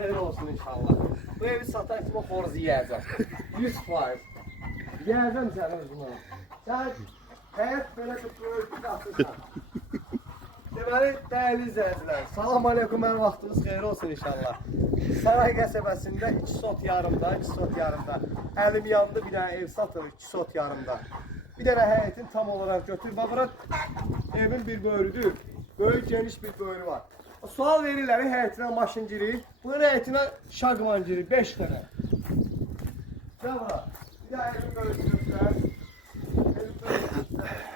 xeyir olsun inşallah. Bu evi satan kimi xoruz yiyəcəm. 100%. Yiyəcəm səni özümə. Sən həyat belə tutulur, atırsan. Deməli, dəyərli izləyicilər, salam aleykum, mənim vaxtınız xeyir olsun inşallah. Saray qəsəbəsində 2 sot yarımda, 2 sot yarımda. Əlim yandı, bir dənə ev satılır 2 sot yarımda. Bir dənə həyətin tam olaraq götür. Bax, bura evin bir böyrüdür. Böyük geniş bir böyrü var. Sual verirlər, həyətinə maşın girir. Bunun həyətinə şaqman girir, 5 dənə. Gəl bura. Bir dənə evin böyrüsü götürər. Evin böyrüsü götürər.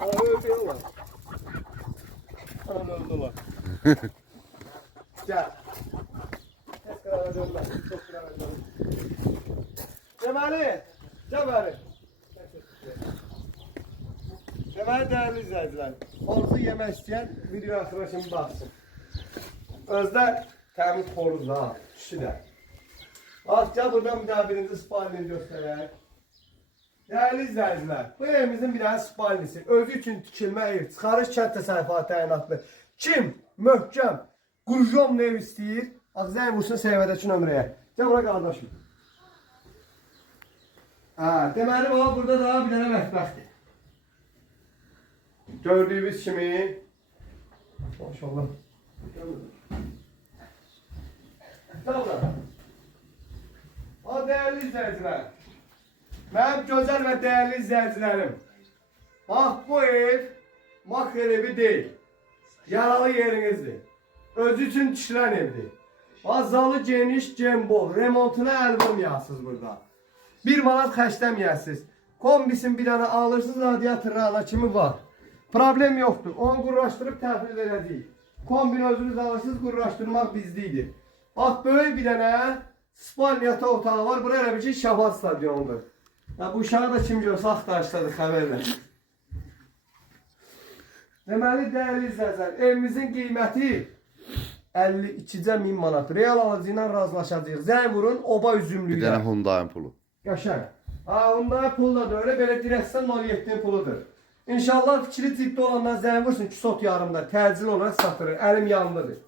Öldüler. Öldüler. Gel. Tekrar dönme. Çok kırar dönme. Cemali. Cemali. Cemali değerli izleyiciler. Xoruzu yemek isteyen video arkadaşım baksın. Özde temiz xoruz ha. Kişi de. Gel buradan bir daha birinci spalini göstereyim. Değerli izleyiciler, bu evimizin bir tane spalnisi. Özü için tikilme ev. Çıxarış kənd təsərrüfatı təyinatlı. Kim möhkəm, qurjomlu ev istəyir, zəng vursun səhvədəki nömrəyə. Gəl bura qardaşım. Deməli, burada da bir dənə mətbəxdir. Gördüyünüz kimi. Maşallah. Gəl bura. Değerli izleyiciler. Mənim gözəl və dəyərli izləyicilərim. Bax, bu ev makro evi deyil. Yaralı yerinizdir. Özü üçün tikilən evdir. Bax, zalı geniş, gembol. Remontuna əl vurmayasınız burada. 1 manat xərcləməyəsiniz. Kombisin bir dənə alırsınız, radiatorlarına kimi var. Problem yoxdur. Onu qurraşdırıb təhvil verəcəyik. Kombini özünüz alırsınız, qurraşdırmaq bizdeydir. Bax, böyük bir dənə spal yataq otağı var. Bura elə bir ki, Şafat stadionudur. Bu uşağı da kim görsə axtarışdadır, xəbərlə. Deməli, dəyərli izləyicilər, evimizin qiyməti 52.000 manat. Real alıcı ilə razılaşacağıq. Zəng vurun, oba üzümlüylə. Bir dənə Hyundai'nin pulu. Qəşəng. Hyundai pulu da öyle, belə direksiyon 07'nin puludur. İnşallah fikri tipdə olanlar zəng vursun 2 sot yarımda, təcil olaraq satırır. Əlim yanındadır.